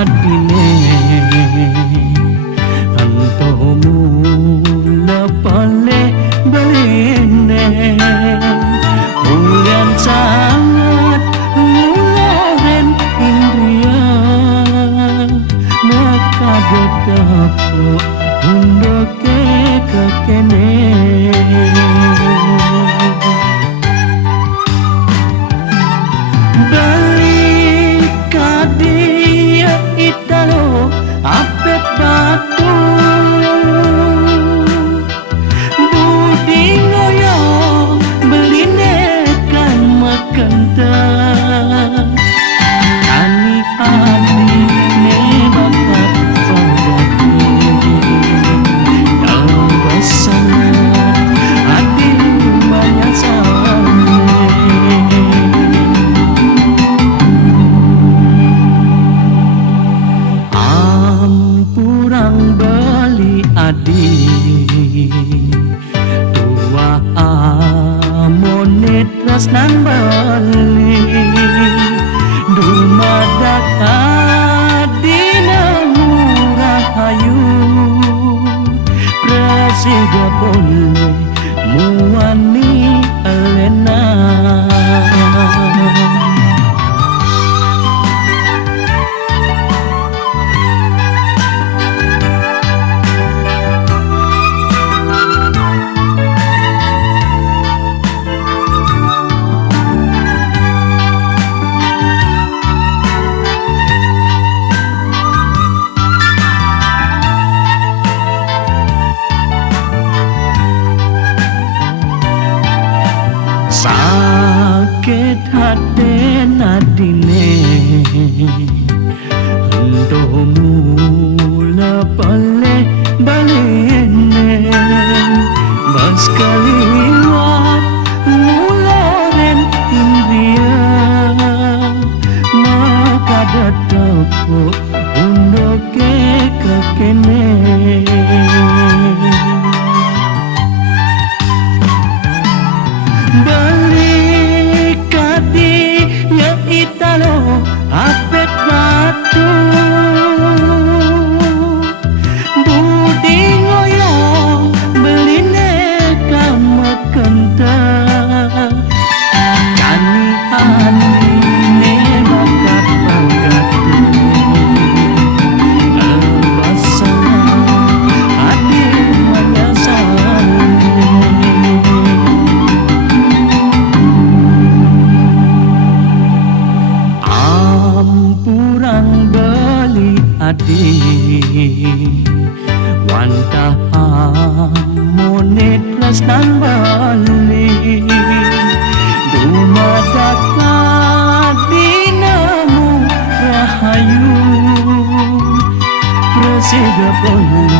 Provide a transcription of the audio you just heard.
adine antomu lepale berine bulan sangat nguloren indria maka detapo undoke kekene ape batu budi ngoyo beline kan makanta ani adi ne bakat pagati dalam basana adi banyak beli adi tua amonet rasnan beli dumadak adina murah hayu prasega pole muani elena sakit hati nadine antomu lepale balene bas kaliwat nguloren indria maka datapo undoke kekene balik adi ya italo apet batu budi ngoyo beline kama kenta kani adi ne bakat pagati basana adi manyasari beli adi wantah amonet rasnan bali dumadak adinamu rahayu prasega pole